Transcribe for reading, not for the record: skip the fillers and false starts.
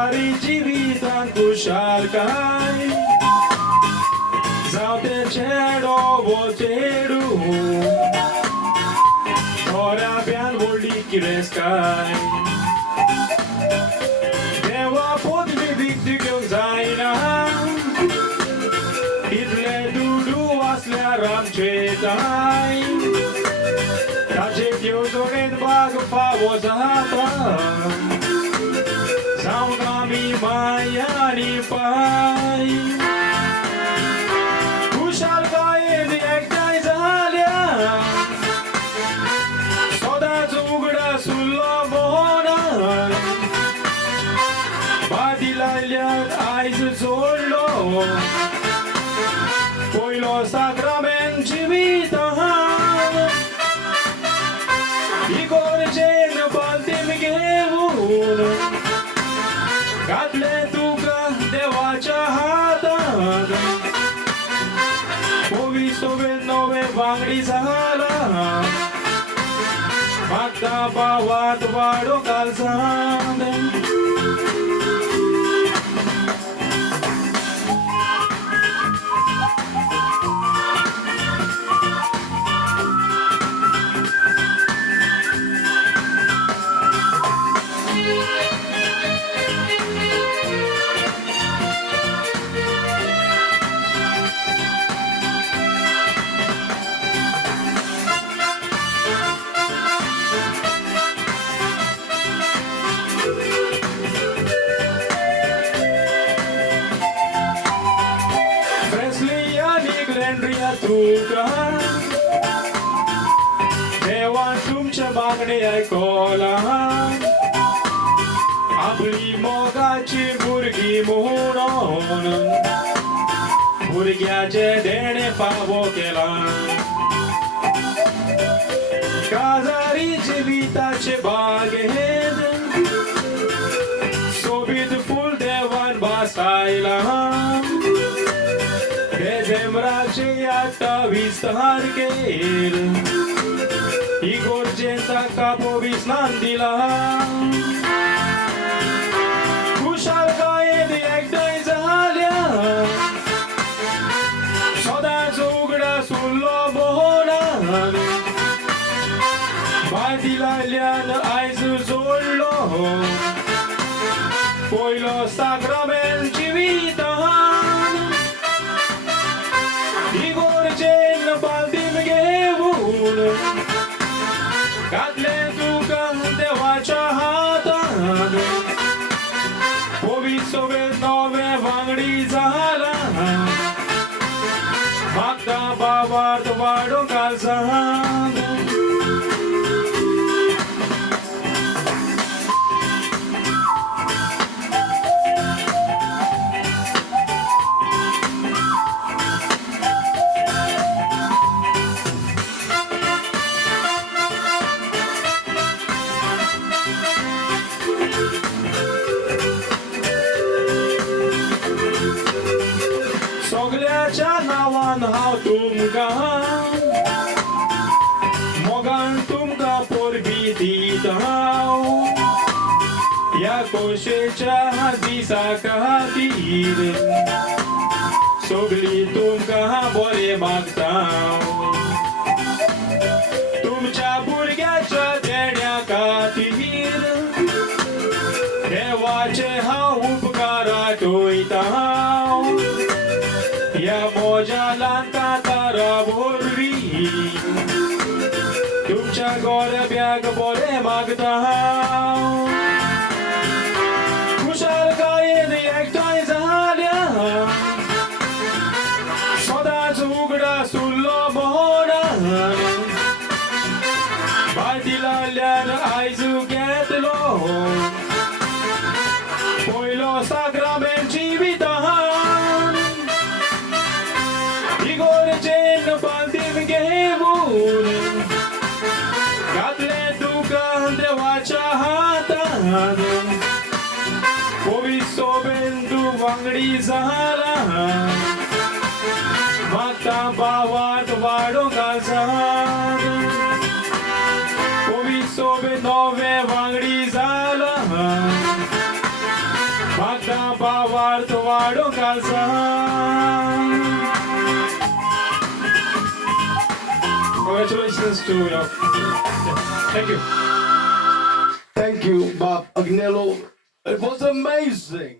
काजारी जिवितान कुशाल काय जाऊ ते चेडो वो चेडू थोड्याप्यान व्हडली कितें काय देवा पोतमी विकती घेवंक जायना इतले दुडू आसल्यार आमचे ताय ताचे येवजणेन भाग फावो जाता जावंक आमी माया आनी पाय कुशालकायेन एकठांय जाल्या सदांच उगडा सुल्लो बोनान बादी लायल्यान आयज जोडलो पयलो साक्रामेंत जिवितान इगोर्जेन बालदेम घेवन घातले तुका देवाच्या हातान पोविसोबेन नवे वांगडी जाला मागता भावात वाडो कालसांद FRESLEY आणि GLENDREA तुका देवान तुमचे मागणे आयकला आपली मोगाची भुरगी म्हणून भुरग्याचे देणे फावो केला काजारी जिविताचे बागेत सोबीत फूल देवान बासायला डिसेंबराचे 28 तारखेर इगोर्जेन ताका पोविस्नान दिला कुशालकायेन एकठांय जाल्या सदांच उगडा सुल्लो बोनान बादी लायल्यान आयज जोडलो पयलो साक्रामेंत जिवितान इगोर्जेन बालदीम घेवन घातले तुका देवाच्या हातान पोविसोबेन नवे वांगडी जाला मागता भावार्थ वाडो कालसांद सगळ्याच्या नावान हांव तुमकां मोगान तुमकां पोरबी दिता ह्या खोशेच्या दिसा खातीर सगळी तुमकां बरें मागता तुमच्या भुरग्याच्या देण्या खातीर देवाचे हांव उपकार आठयता ह्या मोजालान कातारा वरवीं तुमच्या गोरब्याक बरें मागता कुशालकायेन एकठांय जाल्या सदांच उगडा सुल्लो बोनान बादी लायल्यान आयज घेतलो पयलो साक्रामेंत जिवितान इगोर्जेन बालदीम घेवन घातले तुका देवाच्या हातान पोविसोबेन तू वांगडी जाला मागता भावार्थ वाडो कालसांद पोविसोबेन नवे वांगडी जाला tomado casa. Congratulations to you. Thank you. Thank you, Bob Agnello. It was amazing.